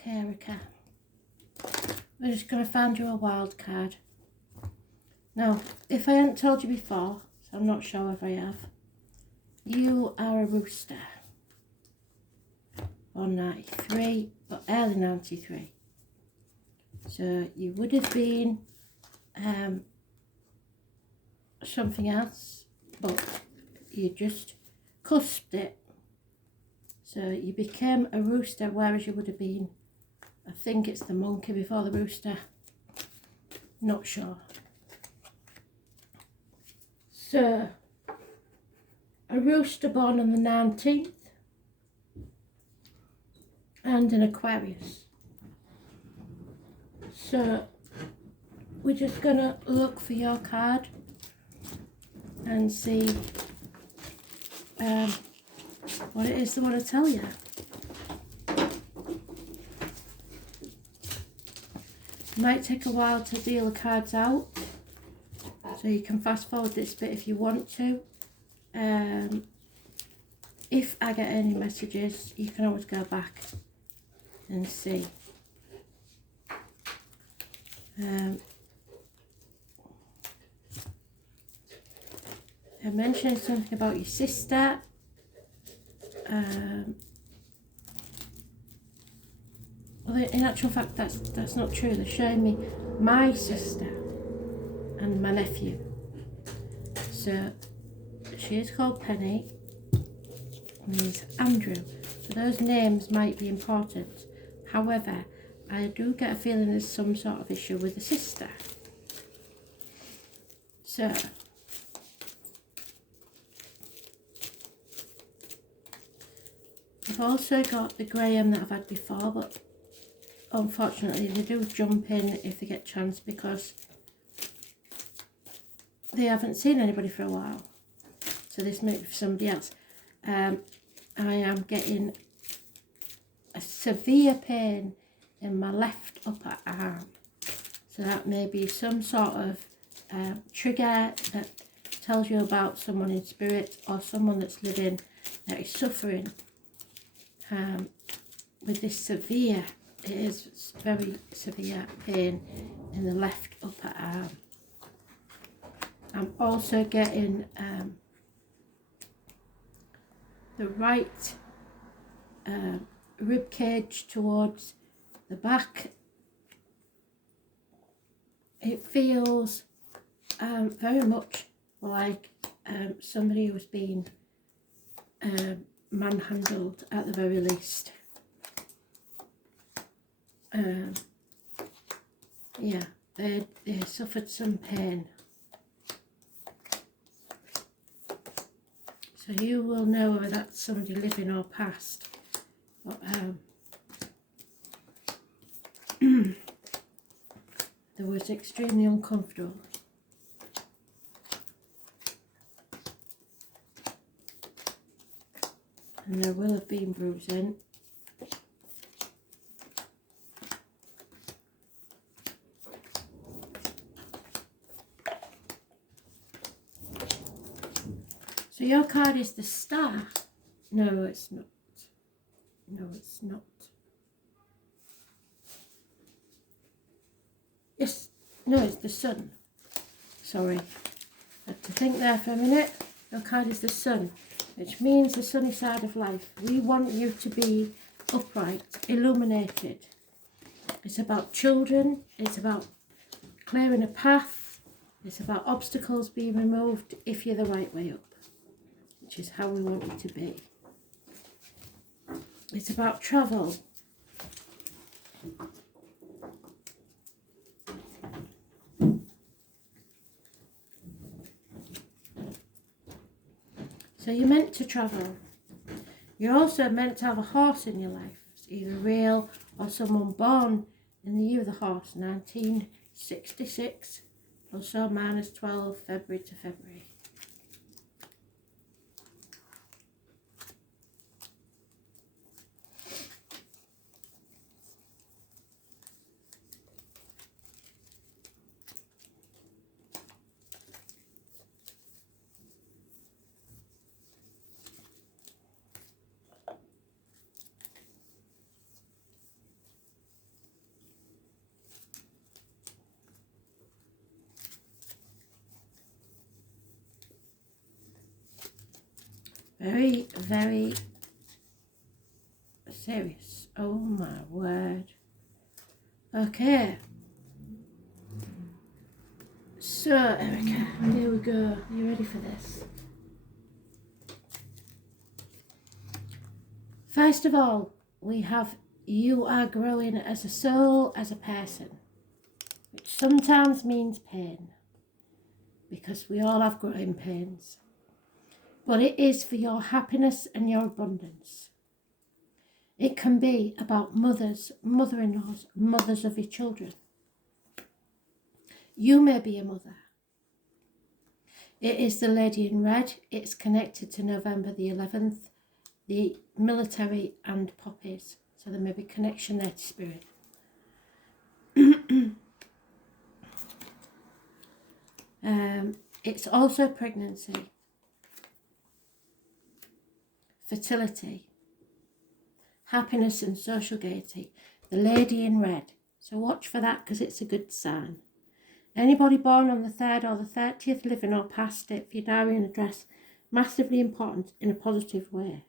Okay, Erica. We're just going to find you a wild card. Now, if I hadn't told you before, so I'm not sure if I have, you are a rooster. Born 93, but early 93. So you would have been something else, but you just cusped it. So you became a rooster, whereas you would have been, I think it's the monkey before the rooster. Not sure. So, a rooster born on the 19th and an Aquarius. So, we're just going to look for your card and see what it is they want to tell you. It might take a while to deal the cards out, so you can fast forward this bit if you want to. If I get any messages, you can always go back and see. I mentioned something about your sister. Well, in actual fact, that's not true. They're showing me my sister and my nephew. So she is called Penny and he's Andrew. So those names might be important. However, I do get a feeling there's some sort of issue with the sister. So I've also got the Graham that I've had before, but unfortunately they do jump in if they get a chance because they haven't seen anybody for a while. So this may be for somebody else. I am getting a severe pain in my left upper arm. So that may be some sort of trigger that tells you about someone in spirit or someone that's living that is suffering with this severe, it is very severe pain in the left upper arm. I'm also getting the right rib cage towards the back. It feels very much like somebody who's been manhandled at the very least. Yeah, they suffered some pain. So you will know whether that's somebody living or past. But they was extremely uncomfortable. And there will have been bruising. So your card is the Star. No, it's not. No, it's not. Yes, no, it's the Sun. Sorry. I had to think there for a minute. Your card is the Sun, which means the sunny side of life. We want you to be upright, illuminated. It's about children. It's about clearing a path. It's about obstacles being removed if you're the right way up, which is how we want you to be. It's about travel. So you're meant to travel. You're also meant to have a horse in your life. It's either real or someone born in the year of the horse, 1966, plus or minus 12 February to February. Very, very serious. Oh my word. Okay. So, Erica, here we go. Are you ready for this? First of all, we have you are growing as a soul, as a person, which sometimes means pain, because we all have growing pains. But it is for your happiness and your abundance. It can be about mothers, mother-in-laws, mothers of your children. You may be a mother. It is the lady in red. It's connected to November the 11th, the military and poppies. So there may be connection there to spirit. It's also pregnancy, fertility, happiness and social gaiety. The lady in red. So watch for that, because it's a good sign. Anybody born on the 3rd or the 30th, living or past it, for your diary and address, massively important in a positive way.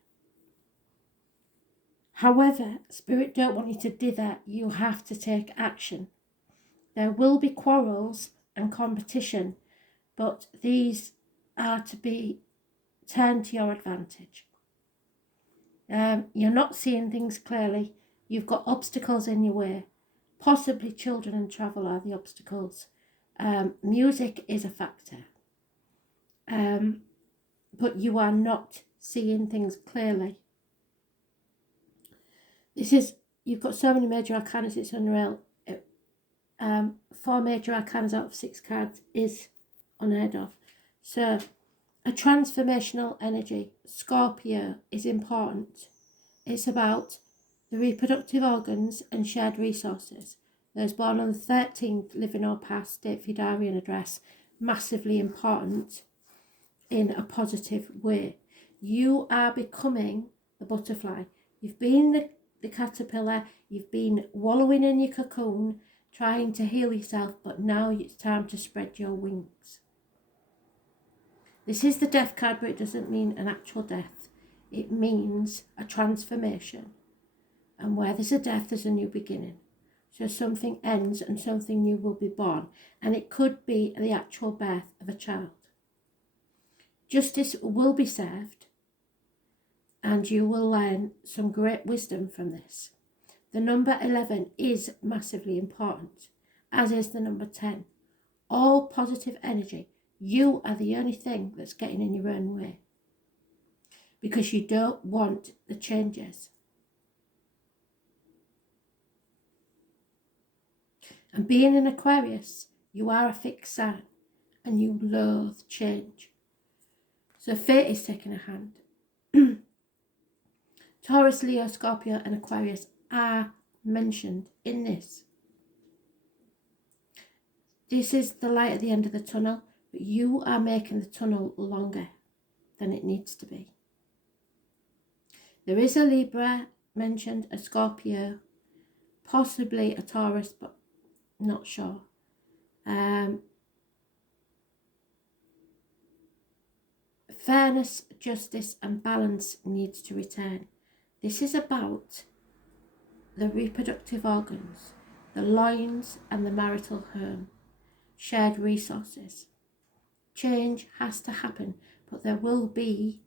However, Spirit don't want you to dither. You have to take action. There will be quarrels and competition, but these are to be turned to your advantage. You're not seeing things clearly. You've got obstacles in your way. Possibly children and travel are the obstacles. Music is a factor. But you are not seeing things clearly. You've got so many major arcanas, it's unreal. 4 major arcanas out of 6 cards is unheard of. So, a transformational energy, Scorpio, is important. It's about the reproductive organs and shared resources. Those born on the 13th, living or past, date for your diary and address, massively important in a positive way. You are becoming the butterfly. You've been the caterpillar, you've been wallowing in your cocoon, trying to heal yourself, but now it's time to spread your wings. This is the death card, but it doesn't mean an actual death. It means a transformation. And where there's a death, there's a new beginning. So something ends and something new will be born. And it could be the actual birth of a child. Justice will be served, and you will learn some great wisdom from this. The number 11 is massively important, as is the number 10. All positive energy. You are the only thing that's getting in your own way, because you don't want the changes. And being an Aquarius, you are a fixed sign and you loathe change. So fate is taking a hand. Taurus, Leo, Scorpio and Aquarius are mentioned in this. This is the light at the end of the tunnel, but you are making the tunnel longer than it needs to be. There is a Libra mentioned, a Scorpio, possibly a Taurus, but not sure. Fairness, justice and balance needs to return. This is about the reproductive organs, the loins and the marital home, shared resources. Change has to happen, but there will be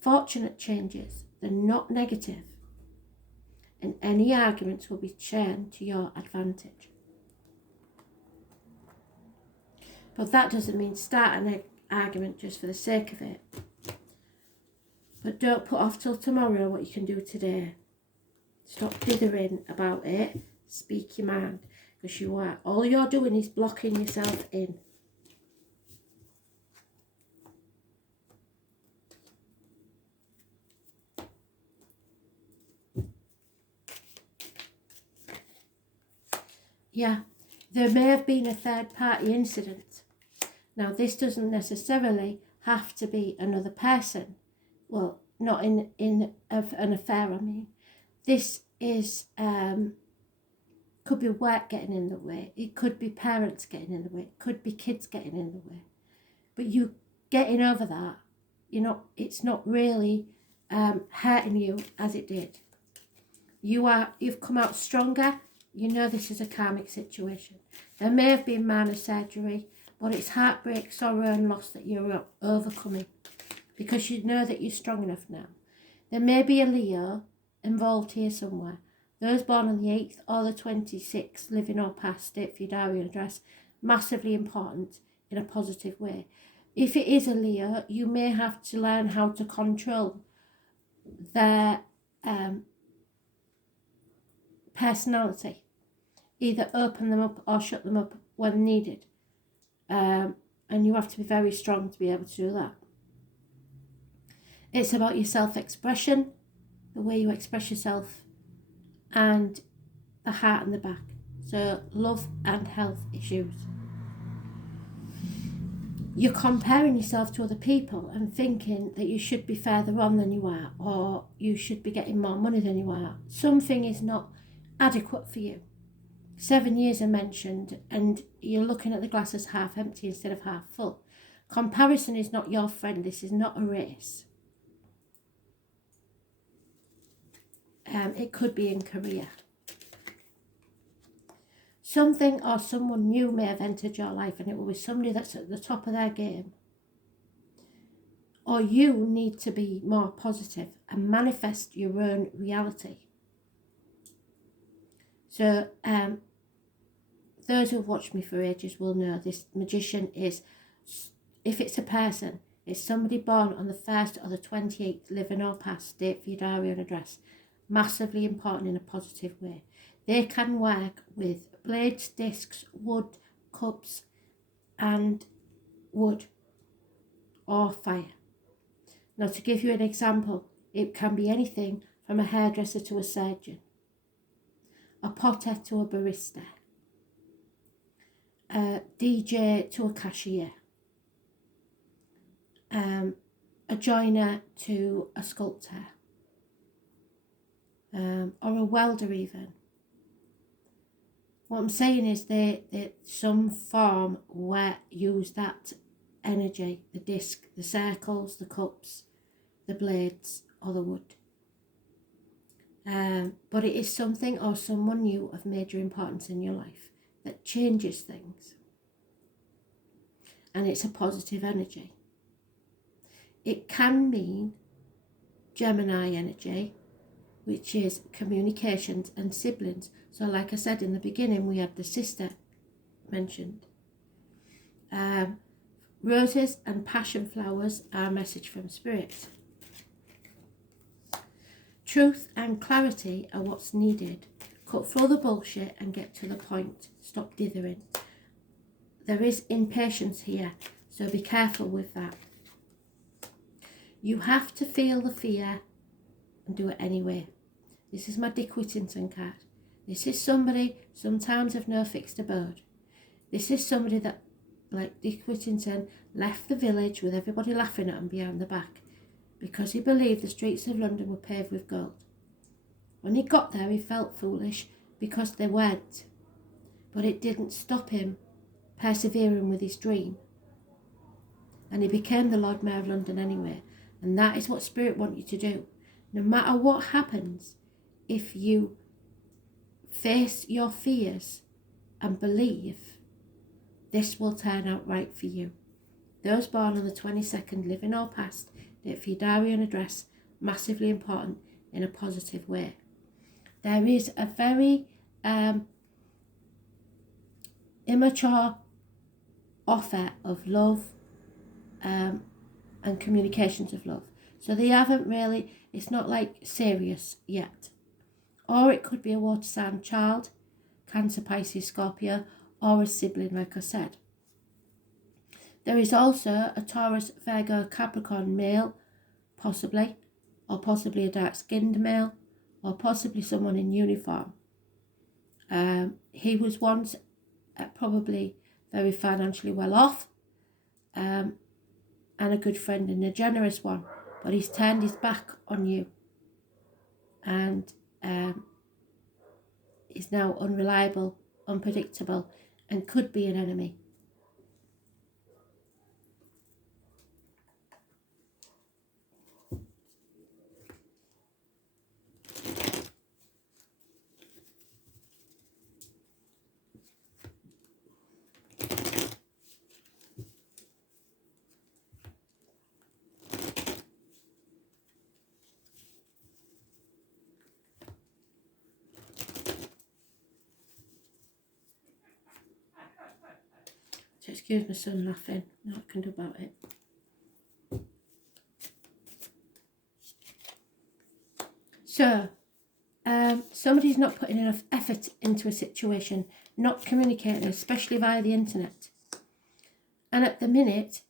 fortunate changes. They're not negative. And any arguments will be turned to your advantage. But that doesn't mean start an argument just for the sake of it. But don't put off till tomorrow what you can do today. Stop dithering about it. Speak your mind. Because all you're doing is blocking yourself in. Yeah, there may have been a third party incident. Now, this doesn't necessarily have to be another person. Well, not in an affair, I mean. This is, could be work getting in the way. It could be parents getting in the way. It could be kids getting in the way. But you getting over that it's not really hurting you as it did. You've come out stronger. You know this is a karmic situation. There may have been minor surgery, but it's heartbreak, sorrow and loss that you're overcoming, because you know that you're strong enough now. There may be a Leo involved here somewhere. Those born on the 8th or the 26th, living or past, date for your diary and address, massively important in a positive way. If it is a Leo, you may have to learn how to control their personality. Either open them up or shut them up when needed. And you have to be very strong to be able to do that. It's about your self-expression, the way you express yourself, and the heart and the back. So love and health issues. You're comparing yourself to other people and thinking that you should be further on than you are, or you should be getting more money than you are. Something is not adequate for you. 7 years are mentioned, and you're looking at the glass as half empty instead of half full. Comparison is not your friend. This is not a race. It could be in career. Something or someone new may have entered your life, and it will be somebody that's at the top of their game. Or you need to be more positive and manifest your own reality. So those who have watched me for ages will know this magician is, if it's a person, it's somebody born on the 1st or the 28th, living or past, date for your diary and address. Massively important in a positive way. They can work with blades, discs, wood, cups, and wood or fire. Now, to give you an example, it can be anything from a hairdresser to a surgeon, a potter to a barista, a DJ to a cashier, a joiner to a sculptor, or a welder even. What I'm saying is that some form where use that energy, the disc, the circles, the cups, the blades, or the wood. But it is something or someone new of major importance in your life that changes things. And it's a positive energy. It can mean Gemini energy, which is communications and siblings. So like I said in the beginning, we had the sister mentioned. Roses and passion flowers are a message from spirit. Truth and clarity are what's needed. Cut through the bullshit and get to the point. Stop dithering. There is impatience here, so be careful with that. You have to feel the fear and do it anyway. This is my Dick Whittington card. This is somebody sometimes of no fixed abode. This is somebody that, like Dick Whittington, left the village with everybody laughing at him behind the back because he believed the streets of London were paved with gold. When he got there, he felt foolish because they weren't. But it didn't stop him persevering with his dream. And he became the Lord Mayor of London anyway. And that is what Spirit want you to do. No matter what happens, if you face your fears and believe, this will turn out right for you. Those born on the 22nd, living or past, date for your diary and address, massively important in a positive way. There is a very immature offer of love and communications of love. So they haven't really, it's not like serious yet. Or it could be a water sign child, Cancer, Pisces, Scorpio, or a sibling, like I said. There is also a Taurus, Virgo, Capricorn male, possibly, or possibly a dark-skinned male, or possibly someone in uniform. He was once probably very financially well off, and a good friend and a generous one, but he's turned his back on you and is now unreliable, unpredictable, and could be an enemy. Excuse my son laughing. No, I can do about it. So, somebody's not putting enough effort into a situation, not communicating, especially via the internet. And at the minute,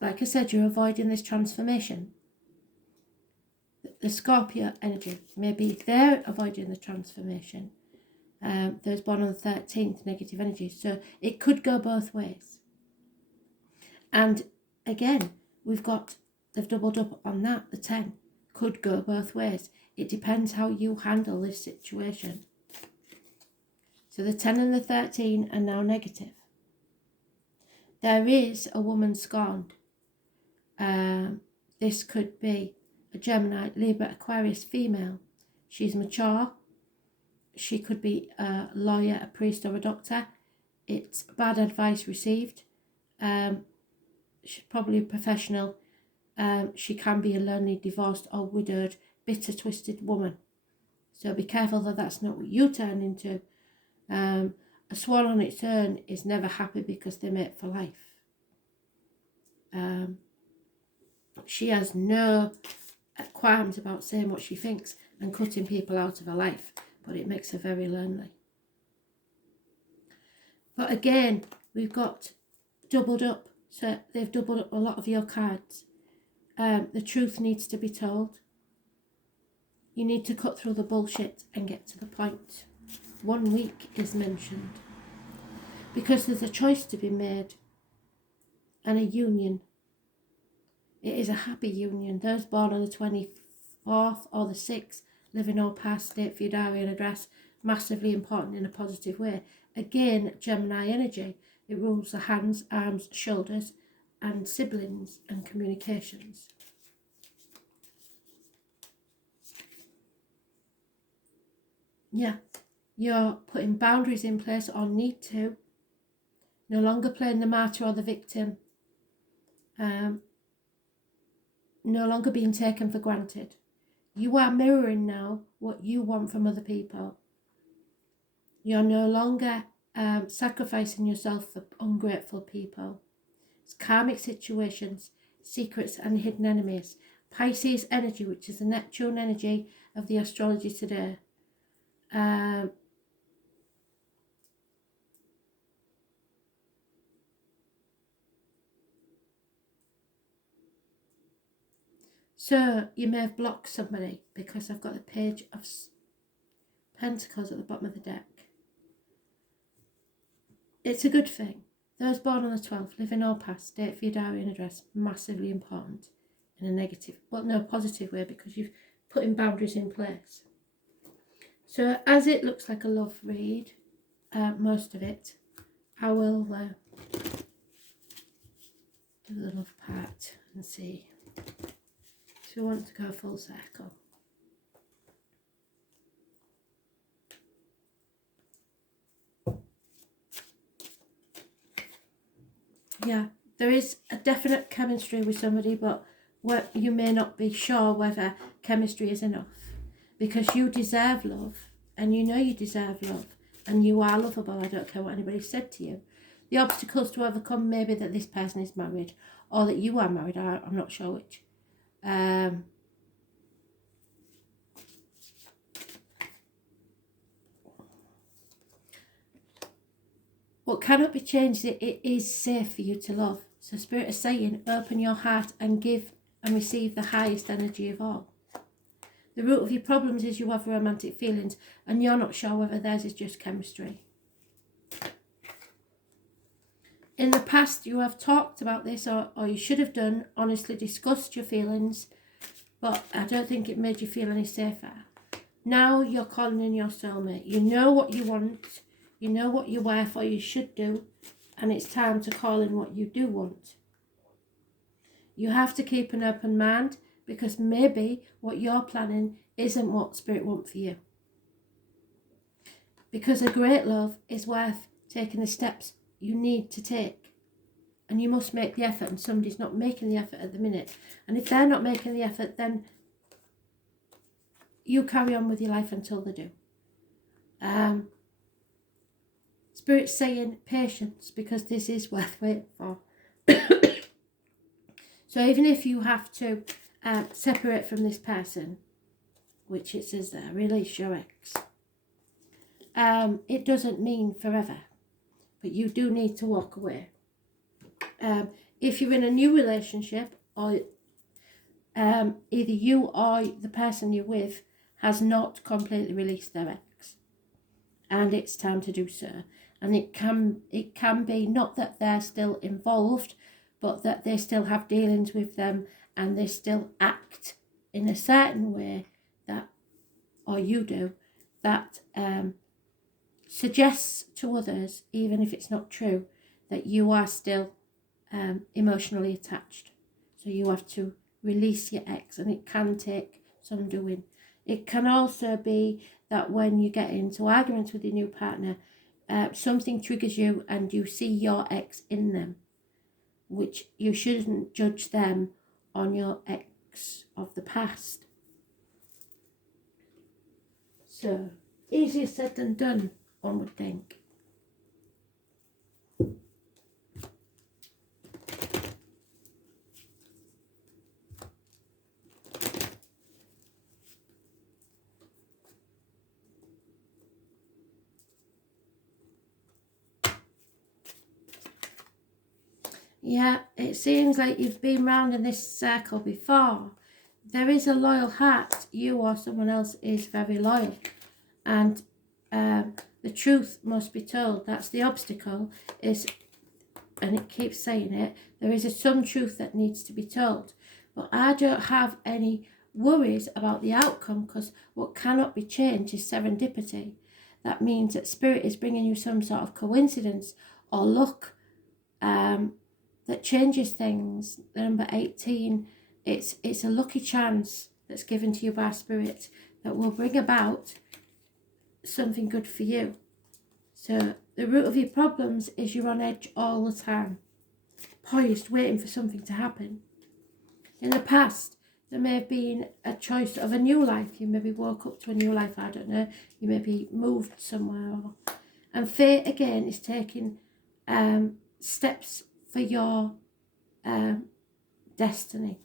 like I said, you're avoiding this transformation. The Scorpio energy, maybe they're avoiding the transformation. There's born on the 13th, negative energy. So it could go both ways. And again, they've doubled up on that, the 10. Could go both ways. It depends how you handle this situation. So the 10 and the 13 are now negative. There is a woman scorned. This could be a Gemini, Libra, Aquarius female. She's mature. She could be a lawyer, a priest, or a doctor. It's bad advice received. She's probably a professional. She can be a lonely, divorced, or widowed, bitter, twisted woman. So be careful that that's not what you turn into. A swan on its own is never happy because they mate for life. She has no qualms about saying what she thinks and cutting people out of her life, but it makes her very lonely. But again, we've got doubled up. So they've doubled up a lot of your cards. The truth needs to be told. You need to cut through the bullshit and get to the point. 1 week is mentioned. Because there's a choice to be made. And a union. It is a happy union. Those born on the 24th or the 6th, living or past, date for your diary and address, massively important in a positive way. Again, Gemini energy. It rules the hands, arms, shoulders, and siblings and communications. Yeah, you're putting boundaries in place or need to. No longer playing the martyr or the victim. No longer being taken for granted. You are mirroring now what you want from other people. You're no longer sacrificing yourself for ungrateful people. It's karmic situations, secrets and hidden enemies. Pisces energy, which is the Neptune energy of the astrology today. So you may have blocked somebody because I've got the Page of Pentacles at the bottom of the deck. It's a good thing. Those born on the 12th, living or past, date for your diary and address, massively important in a negative, well, no, positive way, because you've put in boundaries in place. So as it looks like a love read, most of it, I will do the love part and see. So we want to go full circle. Yeah, there is a definite chemistry with somebody, but you may not be sure whether chemistry is enough. Because you deserve love, and you know you deserve love, and you are lovable. I don't care what anybody said to you. The obstacles to overcome may be that this person is married, or that you are married. I'm not sure which. What cannot be changed, it is safe for you to love. So Spirit is saying, open your heart and give and receive the highest energy of all. The root of your problems is you have romantic feelings and you're not sure whether theirs is just chemistry. In the past, you have talked about this, or you should have done, honestly discussed your feelings, but I don't think it made you feel any safer. Now you're calling in your soulmate. You know what you want. You know what you're worth or you should do, and it's time to call in what you do want. You have to keep an open mind, because maybe what you're planning isn't what Spirit wants for you. Because a great love is worth taking the steps you need to take. And you must make the effort, and somebody's not making the effort at the minute. And if they're not making the effort, then you carry on with your life until they do. Spirit's saying patience, because this is worth waiting for. So even if you have to separate from this person, which it says there, release your ex, it doesn't mean forever, but you do need to walk away. If you're in a new relationship, or either you or the person you're with has not completely released their ex, and it's time to do so. And it can be not that they're still involved, but that they still have dealings with them, and they still act in a certain way that, or you do, that suggests to others, even if it's not true, that you are still emotionally attached. So you have to release your ex, and it can take some doing. It can also be that when you get into arguments with your new partner, something triggers you and you see your ex in them, which you shouldn't judge them on your ex of the past. So, easier said than done, one would think. Yeah, it seems like you've been round in this circle before. There is a loyal heart. You or someone else is very loyal. And the truth must be told. That's the obstacle, is, and it keeps saying it, there is some truth that needs to be told. But I don't have any worries about the outcome, because what cannot be changed is serendipity. That means that Spirit is bringing you some sort of coincidence or luck that changes things. Number 18, it's a lucky chance that's given to you by Spirit that will bring about something good for you. So the root of your problems is you're on edge all the time, poised, waiting for something to happen. In the past, there may have been a choice of a new life. You maybe woke up to a new life, I don't know. You maybe moved somewhere. And fate, again, is taking steps for your destiny.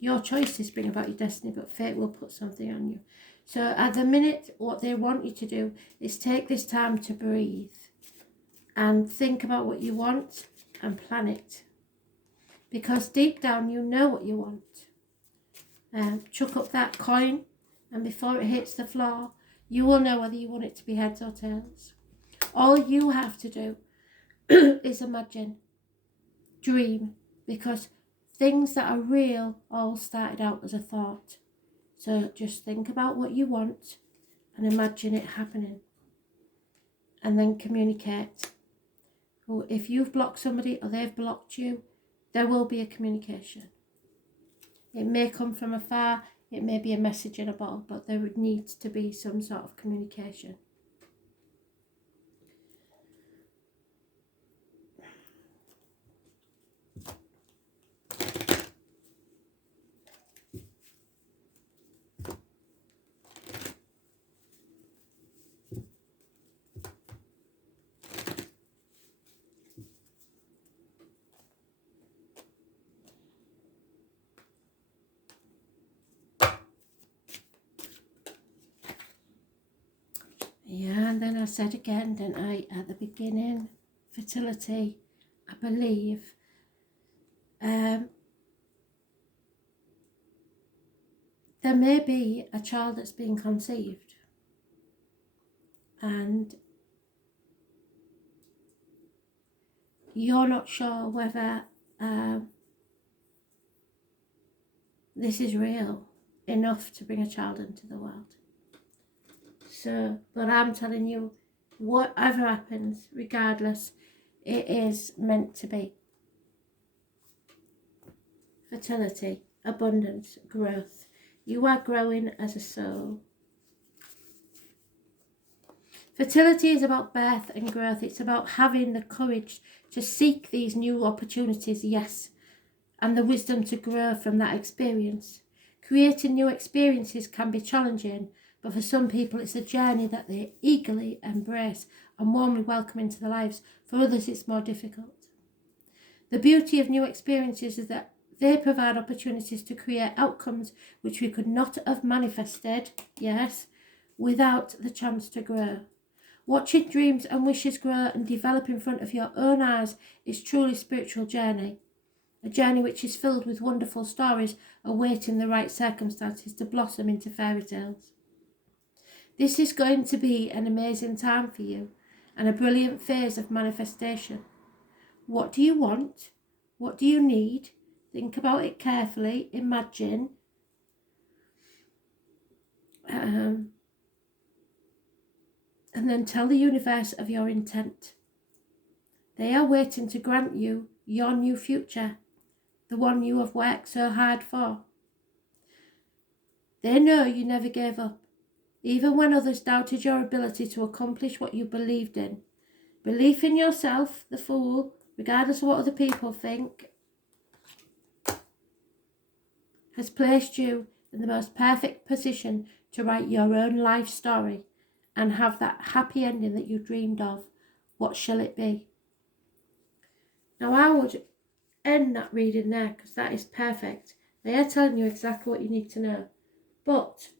Your choices bring about your destiny, but fate will put something on you. So at the minute, what they want you to do is take this time to breathe and think about what you want and plan it. Because deep down, you know what you want. Chuck up that coin, and before it hits the floor, you will know whether you want it to be heads or tails. All you have to do is imagine, dream, because things that are real all started out as a thought. So just think about what you want and imagine it happening, and then communicate. If you've blocked somebody or they've blocked you, there will be a communication. It may come from afar, it may be a message in a bottle, but there would need to be some sort of communication. Yeah, and then I said again, didn't I, at the beginning, fertility, I believe. There may be a child that's being conceived, and you're not sure whether this is real enough to bring a child into the world. So, but I'm telling you, whatever happens, regardless, it is meant to be. Fertility, abundance, growth. You are growing as a soul. Fertility is about birth and growth. It's about having the courage to seek these new opportunities, yes, and the wisdom to grow from that experience. Creating new experiences can be challenging, but for some people it's a journey that they eagerly embrace and warmly welcome into their lives. For others it's more difficult. The beauty of new experiences is that they provide opportunities to create outcomes which we could not have manifested, yes, without the chance to grow. Watching dreams and wishes grow and develop in front of your own eyes is truly a spiritual journey. A journey which is filled with wonderful stories awaiting the right circumstances to blossom into fairy tales. This is going to be an amazing time for you and a brilliant phase of manifestation. What do you want? What do you need? Think about it carefully. Imagine. And then tell the universe of your intent. They are waiting to grant you your new future, the one you have worked so hard for. They know you never gave up, even when others doubted your ability to accomplish what you believed in. Belief in yourself, the fool, regardless of what other people think, has placed you in the most perfect position to write your own life story and have that happy ending that you dreamed of. What shall it be? Now I would end that reading there because that is perfect. They are telling you exactly what you need to know. But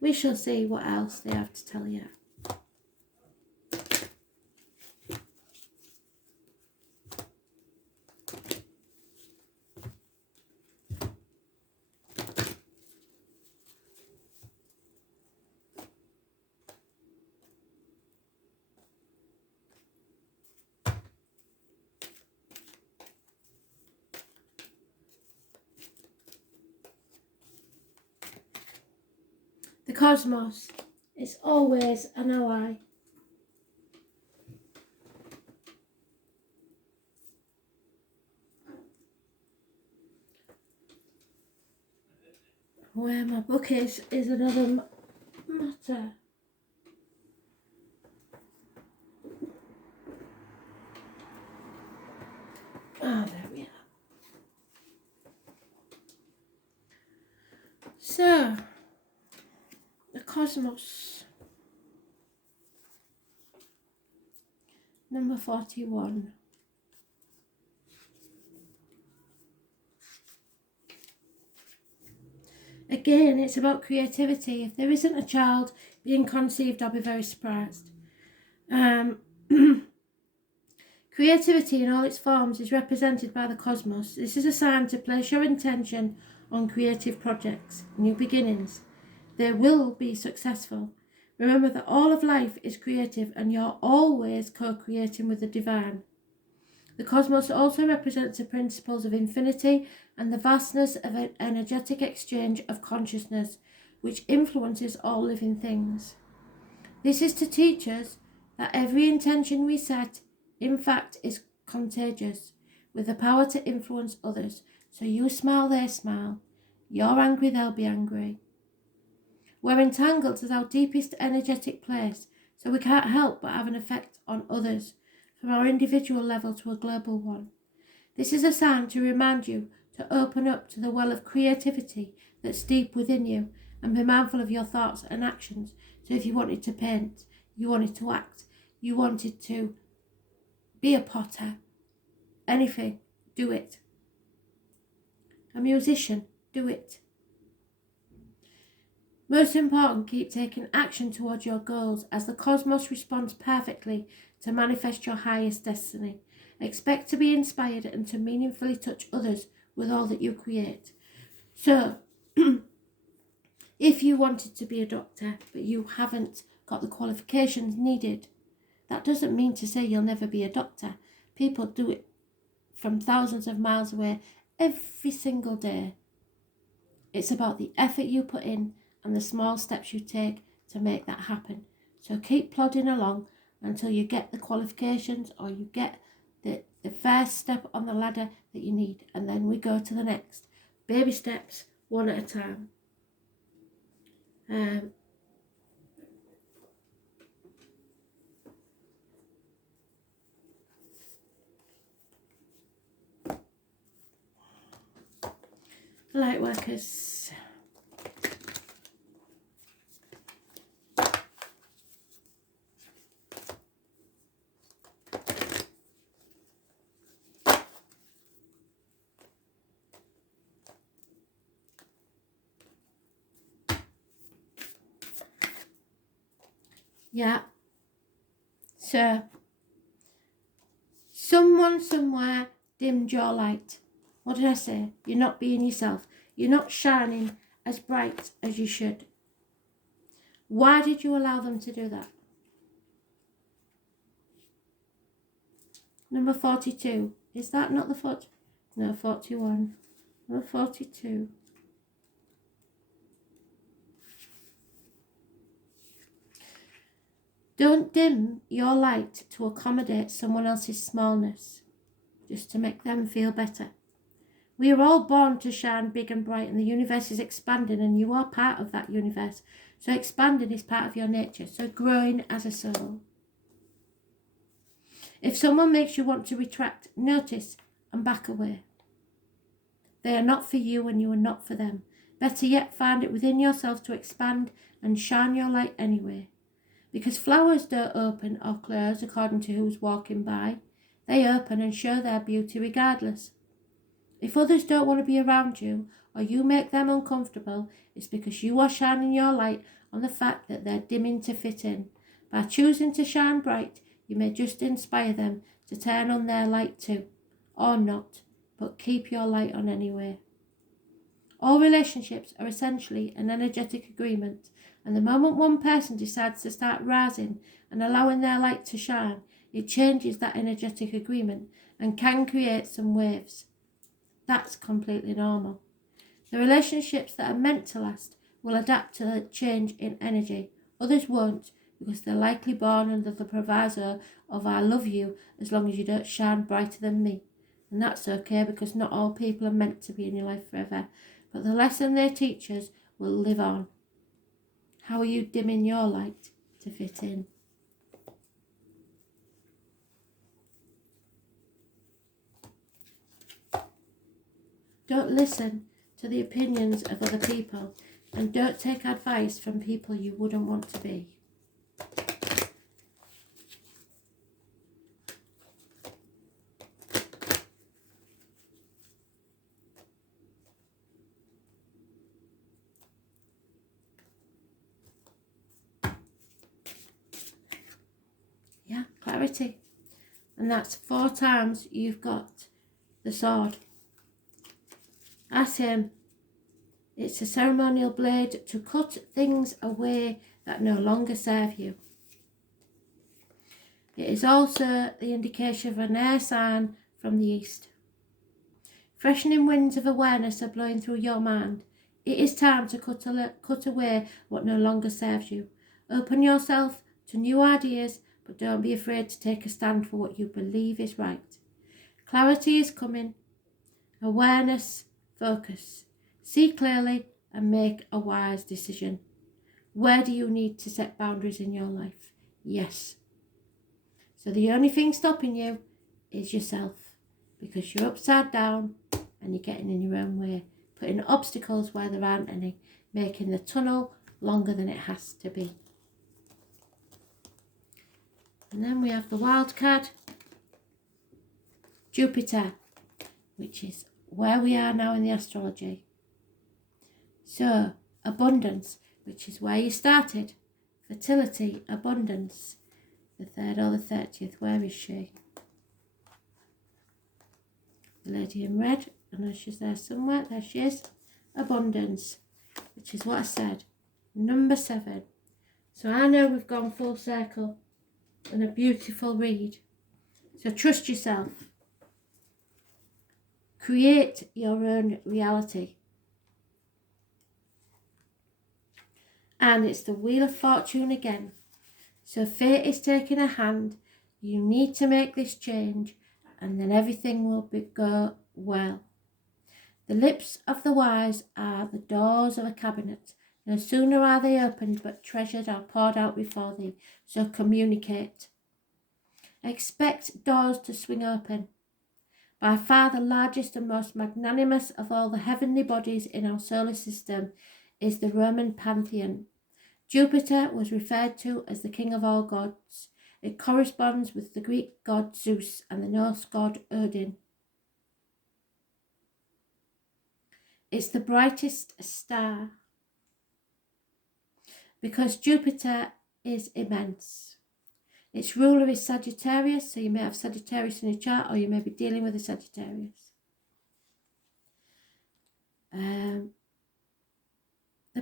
we shall see what else they have to tell you. The cosmos is always an ally. Where my book is another matter. Ah, there we are. So, the cosmos. Number 41. Again, it's about creativity. If there isn't a child being conceived, I'll be very surprised. Creativity in all its forms is represented by the cosmos. This is a sign to place your intention on creative projects, new beginnings. They will be successful. Remember that all of life is creative and you're always co-creating with the divine. The cosmos also represents the principles of infinity and the vastness of an energetic exchange of consciousness, which influences all living things. This is to teach us that every intention we set, in fact, is contagious, with the power to influence others. So you smile, they smile. You're angry, they'll be angry. We're entangled as our deepest energetic place, so we can't help but have an effect on others, from our individual level to a global one. This is a sign to remind you to open up to the well of creativity that's deep within you and be mindful of your thoughts and actions. So if you wanted to paint, you wanted to act, you wanted to be a potter, anything, do it. A musician, do it. Most important, keep taking action towards your goals as the cosmos responds perfectly to manifest your highest destiny. Expect to be inspired and to meaningfully touch others with all that you create. So, if you wanted to be a doctor but you haven't got the qualifications needed, that doesn't mean to say you'll never be a doctor. People do it from thousands of miles away every single day. It's about the effort you put in and the small steps you take to make that happen. So keep plodding along until you get the qualifications or you get the first step on the ladder that you need. And then we go to the next. Baby steps, one at a time. Light workers. Yeah. So, someone somewhere dimmed your light. What did I say? You're not being yourself. You're not shining as bright as you should. Why did you allow them to do that? Number 42. Is that not the 40? No, 41. Number 42. Don't dim your light to accommodate someone else's smallness, just to make them feel better. We are all born to shine big and bright, and the universe is expanding, and you are part of that universe. So expanding is part of your nature, so growing as a soul. If someone makes you want to retract, notice and back away. They are not for you and you are not for them. Better yet, find it within yourself to expand and shine your light anyway. Because flowers don't open or close according to who's walking by. They open and show their beauty regardless. If others don't want to be around you or you make them uncomfortable, it's because you are shining your light on the fact that they're dimming to fit in. By choosing to shine bright, you may just inspire them to turn on their light too, or not, but keep your light on anyway. All relationships are essentially an energetic agreement, and the moment one person decides to start rising and allowing their light to shine, it changes that energetic agreement and can create some waves. That's completely normal. The relationships that are meant to last will adapt to the change in energy. Others won't, because they're likely born under the proviso of I love you as long as you don't shine brighter than me. And that's okay, because not all people are meant to be in your life forever. But the lesson they teach us will live on. How are you dimming your light to fit in? Don't listen to the opinions of other people, and don't take advice from people you wouldn't want to be. Yeah, clarity. And that's 4 times you've got the sword. Ask him. It's a ceremonial blade to cut things away that no longer serve you. It is also the indication of an air sign from the east. Freshening winds of awareness are blowing through your mind. It is time to cut away what no longer serves you. Open yourself to new ideas, but don't be afraid to take a stand for what you believe is right. Clarity is coming. Awareness, focus. See clearly and make a wise decision. Where do you need to set boundaries in your life? Yes. So the only thing stopping you is yourself, because you're upside down and you're getting in your own way, putting obstacles where there aren't any, making the tunnel longer than it has to be. And then we have the wild card, Jupiter, which is where we are now in the astrology. So, abundance, which is where you started. Fertility, abundance. The 3rd or the 30th, where is she? The lady in red, I know she's there somewhere, there she is. Abundance, which is what I said. Number 7. So I know we've gone full circle and a beautiful read. So trust yourself. Create your own reality. And it's the Wheel of Fortune again. So fate is taking a hand. You need to make this change, and then everything will go well. The lips of the wise are the doors of a cabinet. No sooner are they opened, but treasures are poured out before thee. So communicate. Expect doors to swing open. By far the largest and most magnanimous of all the heavenly bodies in our solar system is the Roman pantheon. Jupiter was referred to as the king of all gods. It corresponds with the Greek god Zeus and the Norse god Odin. It's the brightest star because Jupiter is immense. Its ruler is Sagittarius, so you may have Sagittarius in your chart, or you may be dealing with a Sagittarius. The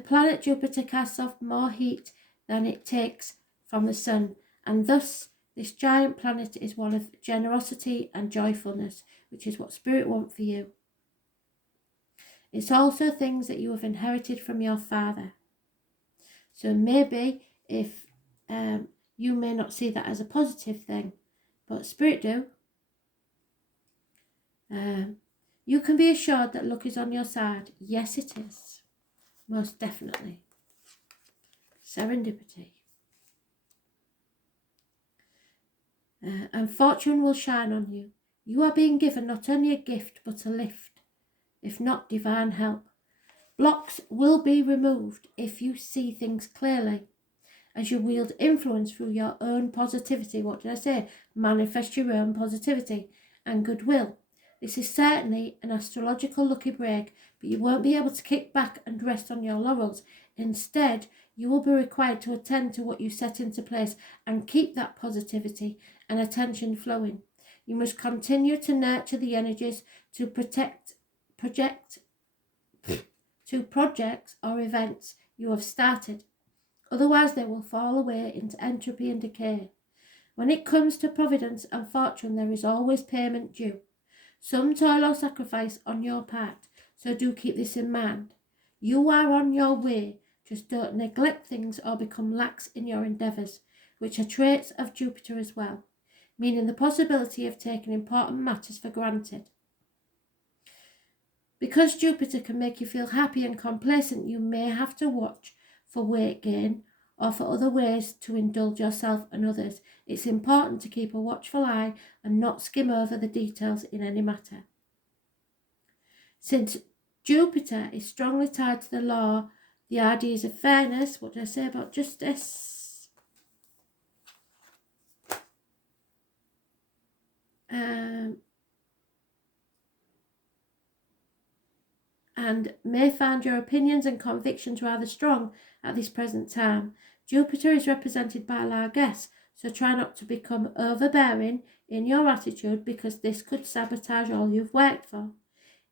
planet Jupiter casts off more heat than it takes from the sun, and thus this giant planet is one of generosity and joyfulness, which is what Spirit wants for you. It's also things that you have inherited from your father. So maybe if you may not see that as a positive thing, but Spirit do. You can be assured that luck is on your side. Yes, it is. Most definitely. Serendipity. And fortune will shine on you. You are being given not only a gift, but a lift, if not divine help. Blocks will be removed if you see things clearly, as you wield influence through your own positivity. What did I say? Manifest your own positivity and goodwill. This is certainly an astrological lucky break, but you won't be able to kick back and rest on your laurels. Instead, you will be required to attend to what you set into place and keep that positivity and attention flowing. You must continue to nurture the energies to projects or events you have started. Otherwise, they will fall away into entropy and decay. When it comes to providence and fortune, there is always payment due. Some toil or sacrifice on your part, so do keep this in mind. You are on your way, just don't neglect things or become lax in your endeavours, which are traits of Jupiter as well, meaning the possibility of taking important matters for granted. Because Jupiter can make you feel happy and complacent, you may have to watch for weight gain or for other ways to indulge yourself and others. It's important to keep a watchful eye and not skim over the details in any matter. Since Jupiter is strongly tied to the law, the ideas of fairness, what did I say about justice? And may find your opinions and convictions rather strong at this present time. Jupiter is represented by largesse, so try not to become overbearing in your attitude, because this could sabotage all you've worked for.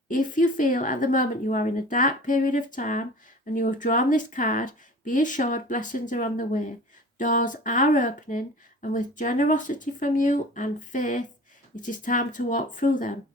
If you feel at the moment you are in a dark period of time and you have drawn this card, be assured blessings are on the way. Doors are opening, and with generosity from you and faith, it is time to walk through them.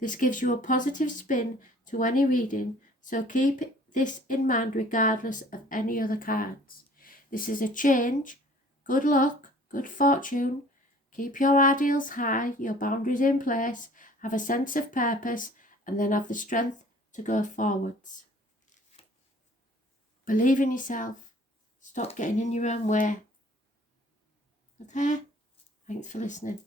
This gives you a positive spin to any reading, so keep this in mind regardless of any other cards. This is a change. Good luck, good fortune. Keep your ideals high, your boundaries in place, have a sense of purpose, and then have the strength to go forwards. Believe in yourself. Stop getting in your own way. Okay? Thanks for listening.